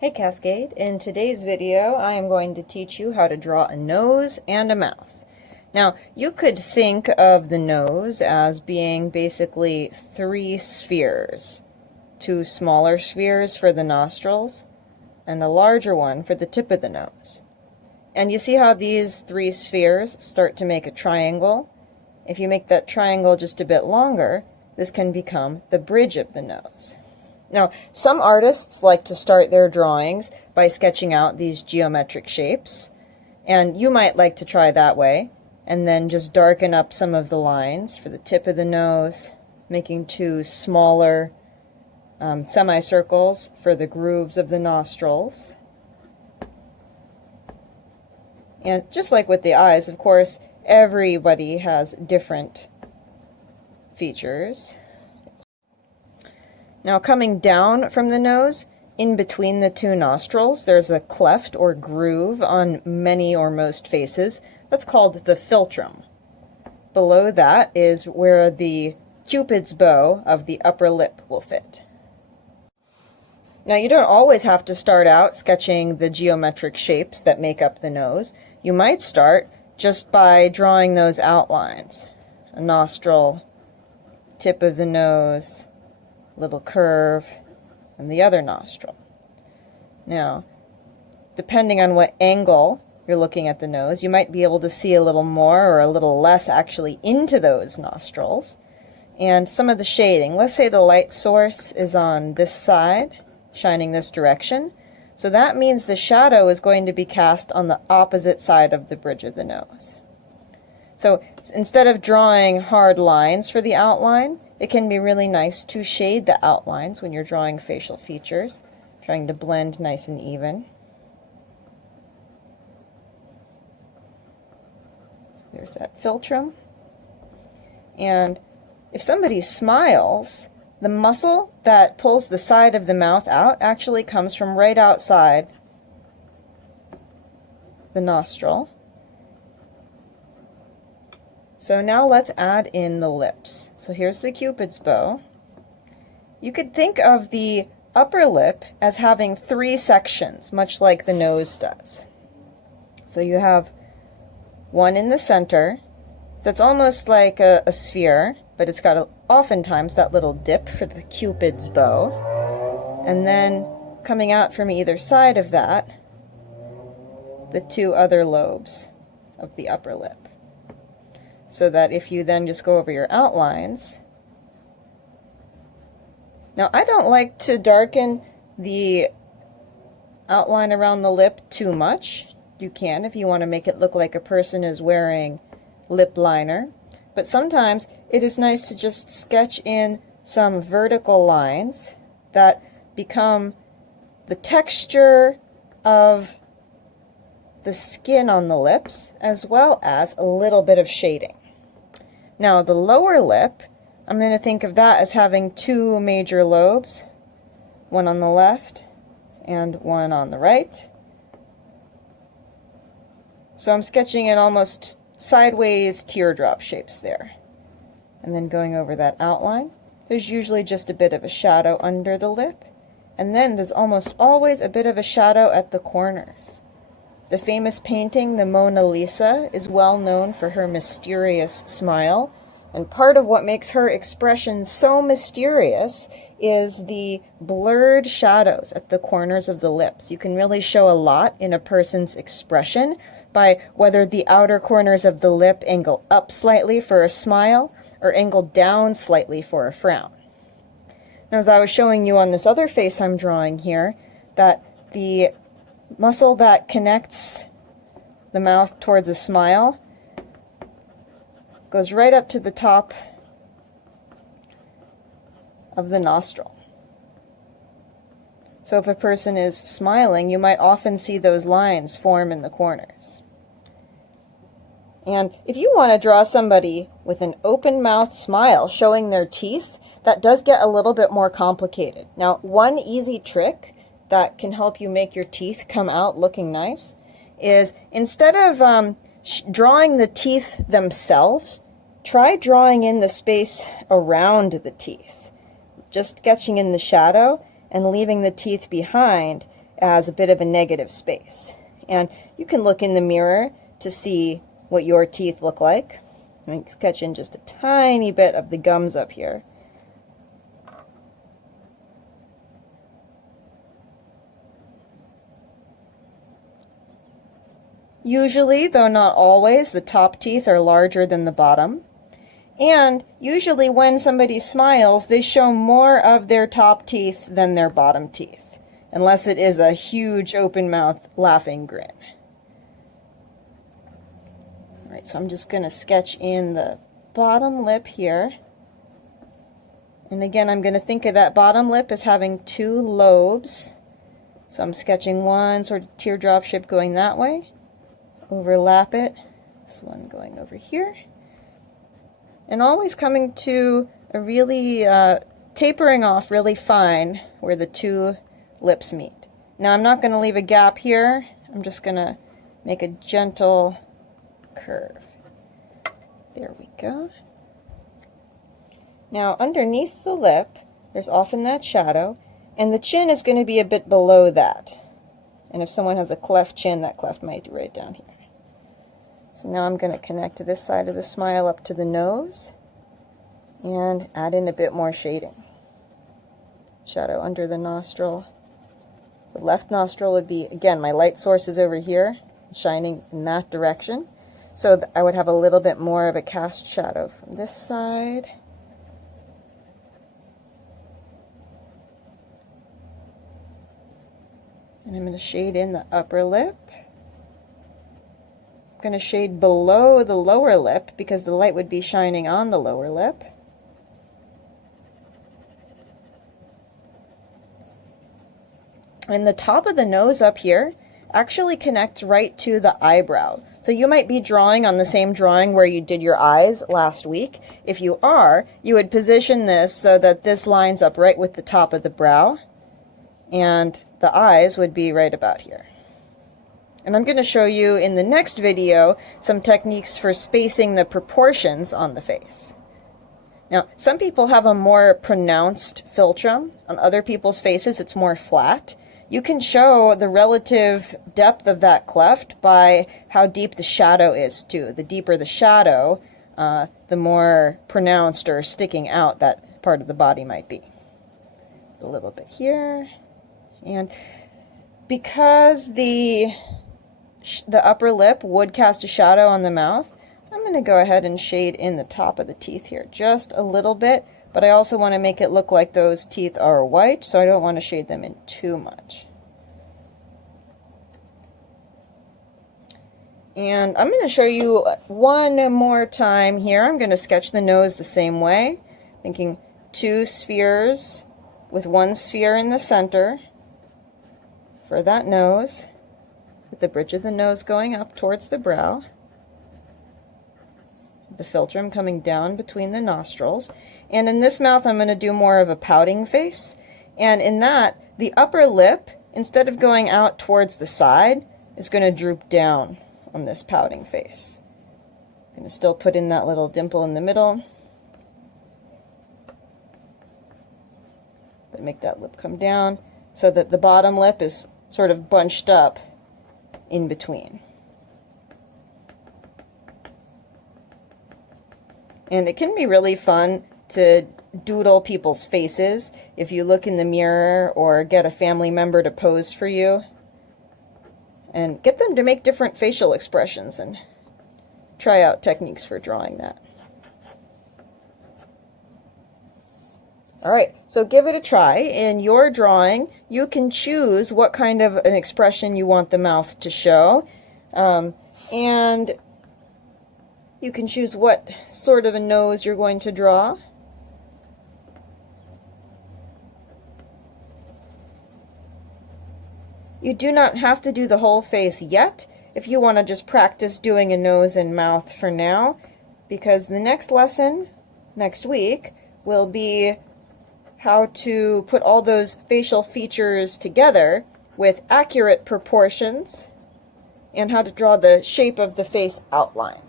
Hey Cascade, in today's video I am going to teach you how to draw a nose and a mouth. Now you could think of the nose as being basically three spheres. Two smaller spheres for the nostrils and a larger one for the tip of the nose. And you see how these three spheres start to make a triangle? If you make that triangle just a bit longer, this can become the bridge of the nose. Now, some artists like to start their drawings by sketching out these geometric shapes, and you might like to try that way, and then just darken up some of the lines for the tip of the nose, making two smaller semicircles for the grooves of the nostrils. And just like with the eyes, of course, everybody has different features. Now coming down from the nose, in between the two nostrils, there's a cleft or groove on many or most faces. That's called the philtrum. Below that is where the Cupid's bow of the upper lip will fit. Now you don't always have to start out sketching the geometric shapes that make up the nose. You might start just by drawing those outlines. A nostril, tip of the nose, little curve, and the other nostril. Now, depending on what angle you're looking at the nose, you might be able to see a little more or a little less actually into those nostrils. And some of the shading, let's say the light source is on this side, shining this direction, so that means the shadow is going to be cast on the opposite side of the bridge of the nose. So instead of drawing hard lines for the outline, it can be really nice to shade the outlines when you're drawing facial features, trying to blend nice and even. So there's that philtrum. And if somebody smiles, the muscle that pulls the side of the mouth out actually comes from right outside the nostril. So now let's add in the lips. So here's the Cupid's bow. You could think of the upper lip as having three sections, much like the nose does. So you have one in the center that's almost like a sphere, but it's got oftentimes that little dip for the Cupid's bow. And then coming out from either side of that, the two other lobes of the upper lip. So that if you then just go over your outlines. Now I don't like to darken the outline around the lip too much. You can if you want to make it look like a person is wearing lip liner. But sometimes it is nice to just sketch in some vertical lines that become the texture of the skin on the lips, as well as a little bit of shading. Now the lower lip, I'm going to think of that as having two major lobes, one on the left and one on the right. So I'm sketching in almost sideways teardrop shapes there. And then going over that outline, there's usually just a bit of a shadow under the lip, and then there's almost always a bit of a shadow at the corners. The famous painting, the Mona Lisa, is well known for her mysterious smile, and part of what makes her expression so mysterious is the blurred shadows at the corners of the lips. You can really show a lot in a person's expression by whether the outer corners of the lip angle up slightly for a smile or angle down slightly for a frown. Now, as I was showing you on this other face I'm drawing here, that the muscle that connects the mouth towards a smile goes right up to the top of the nostril. So if a person is smiling, you might often see those lines form in the corners. And if you want to draw somebody with an open mouth smile showing their teeth, that does get a little bit more complicated. Now, one easy trick that can help you make your teeth come out looking nice is instead of drawing the teeth themselves, try drawing in the space around the teeth. Just sketching in the shadow and leaving the teeth behind, as a bit of a negative space. And you can look in the mirror to see what your teeth look like. I'm sketch in just a tiny bit of the gums up here. Usually, though not always, the top teeth are larger than the bottom. And usually when somebody smiles, they show more of their top teeth than their bottom teeth, unless it is a huge open mouth laughing grin. Alright, so I'm just going to sketch in the bottom lip here. And again, I'm going to think of that bottom lip as having two lobes. So I'm sketching one sort of teardrop shape going that way. Overlap it, this one going over here, and always coming to a really tapering off really fine where the two lips meet. Now I'm not going to leave a gap here, I'm just going to make a gentle curve. There we go. Now underneath the lip there's often that shadow, and the chin is going to be a bit below that. And if someone has a cleft chin, that cleft might be right down here. So now I'm going to connect this side of the smile up to the nose and add in a bit more shading. Shadow under the nostril. The left nostril would be, again, my light source is over here, shining in that direction. So I would have a little bit more of a cast shadow from this side. And I'm going to shade in the upper lip. I'm going to shade below the lower lip because the light would be shining on the lower lip. And the top of the nose up here actually connects right to the eyebrow. So you might be drawing on the same drawing where you did your eyes last week. If you are, you would position this so that this lines up right with the top of the brow, and the eyes would be right about here. And I'm going to show you in the next video some techniques for spacing the proportions on the face. Now, some people have a more pronounced philtrum. On other people's faces, it's more flat. You can show the relative depth of that cleft by how deep the shadow is, too. The deeper the shadow, the more pronounced or sticking out that part of the body might be. A little bit here. And because the upper lip would cast a shadow on the mouth, I'm going to go ahead and shade in the top of the teeth here just a little bit, but I also want to make it look like those teeth are white, so I don't want to shade them in too much. And I'm going to show you one more time here. I'm going to sketch the nose the same way, thinking two spheres with one sphere in the center for that nose, with the bridge of the nose going up towards the brow, the philtrum coming down between the nostrils. And in this mouth I'm going to do more of a pouting face, and in that the upper lip, instead of going out towards the side, is going to droop down on this pouting face. I'm going to still put in that little dimple in the middle, but make that lip come down so that the bottom lip is sort of bunched up in between. And it can be really fun to doodle people's faces if you look in the mirror or get a family member to pose for you, and get them to make different facial expressions and try out techniques for drawing that. Alright, so give it a try. In your drawing, you can choose what kind of an expression you want the mouth to show, and you can choose what sort of a nose you're going to draw. You do not have to do the whole face yet if you want to just practice doing a nose and mouth for now, because the next lesson, next week, will be how to put all those facial features together with accurate proportions and how to draw the shape of the face outline.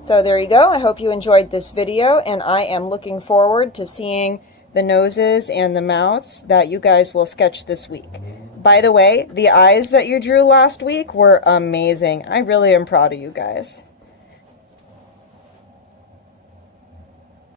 So there you go. I hope you enjoyed this video, and I am looking forward to seeing the noses and the mouths that you guys will sketch this week. By the way, the eyes that you drew last week were amazing. I really am proud of you guys.